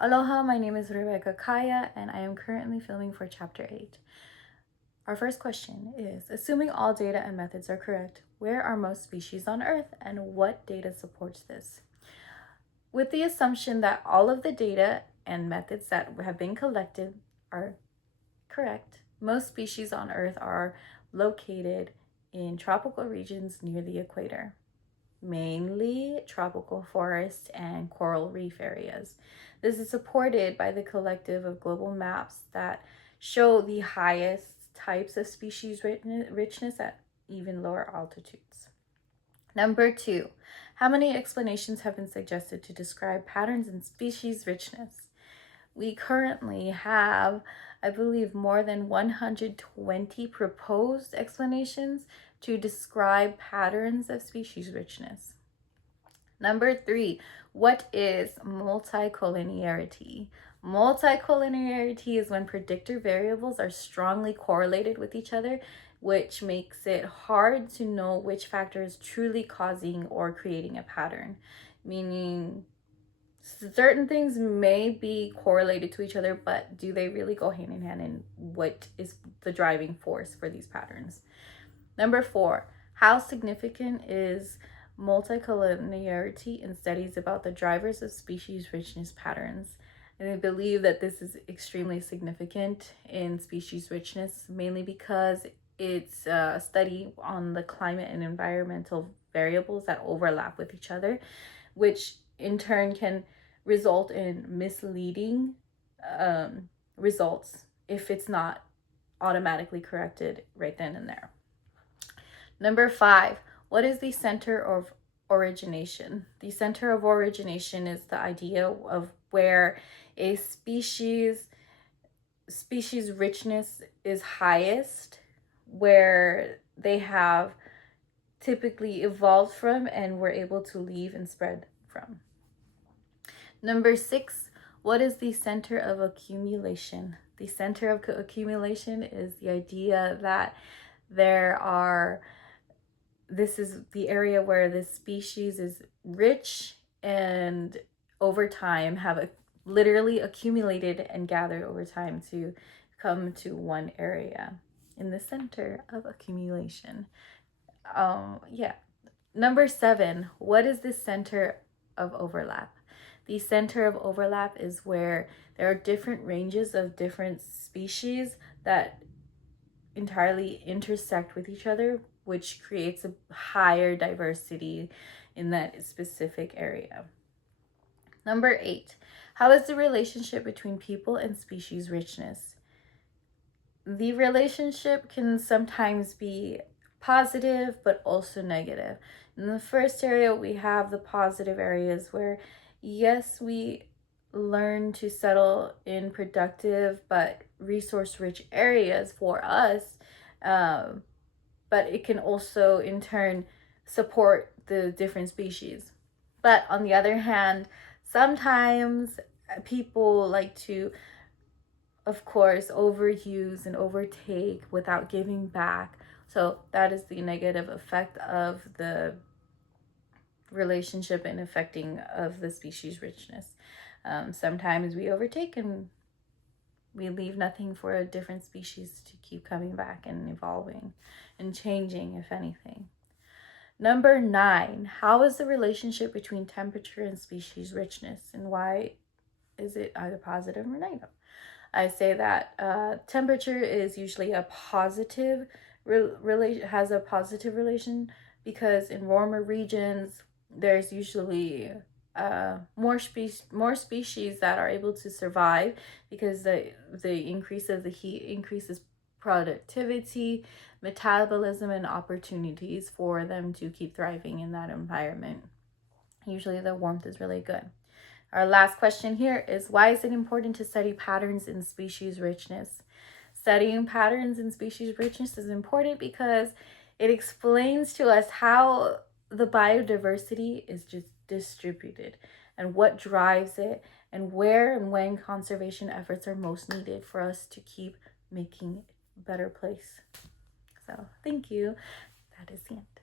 Aloha, my name is Rebecca Kaya, and I am currently filming for Chapter 8. Our first question is, assuming all data and methods are correct, where are most species on Earth, and what data supports this? With the assumption that all of the data and methods that have been collected are correct, most species on Earth are located in tropical regions near the equator, mainly tropical forest and coral reef areas. This is supported by the collective of global maps that show the highest types of species richness at even lower altitudes. Number 2, how many explanations have been suggested to describe patterns in species richness? We currently have, I believe, more than 120 proposed explanations to describe patterns of species richness. Number 3, what is multicollinearity? Multicollinearity is when predictor variables are strongly correlated with each other, which makes it hard to know which factor is truly causing or creating a pattern. Meaning, certain things may be correlated to each other, but do they really go hand in hand, and what is the driving force for these patterns? Number 4, how significant is multicollinearity in studies about the drivers of species richness patterns? And I believe that this is extremely significant in species richness, mainly because it's a study on the climate and environmental variables that overlap with each other, which in turn can result in misleading results if it's not automatically corrected right then and there. Number 5, what is the center of origination? The center of origination is the idea of where a species richness is highest, where they have typically evolved from and were able to leave and spread from. Number 6, what is the center of accumulation? The center of accumulation is the idea that this is the area where the species is rich and over time have literally accumulated and gathered over time to come to one area in the center of accumulation. Number 7, what is the center of overlap? The center of overlap is where there are different ranges of different species that entirely intersect with each other, which creates a higher diversity in that specific area. Number 8, how is the relationship between people and species richness? The relationship can sometimes be positive, but also negative. In the first area, we have the positive areas where, yes, we learn to settle in productive but resource-rich areas for us, but it can also in turn support the different species. But on the other hand, sometimes people like to, of course, overuse and overtake without giving back. So that is the negative effect of the relationship and affecting of the species richness. Sometimes we overtake and we leave nothing for a different species to keep coming back and evolving and changing, if anything. Number 9, how is the relationship between temperature and species richness, and why is it either positive or negative? I say that temperature is usually a positive has a positive relation, because in warmer regions there's usually more species that are able to survive, because the increase of the heat increases productivity, metabolism, and opportunities for them to keep thriving in that environment. Usually the warmth is really good. Our last question here is, why is it important to study patterns in species richness? Studying patterns in species richness is important because it explains to us how the biodiversity is just distributed and what drives it, and where and when conservation efforts are most needed for us to keep making a better place. So thank you. That is the end.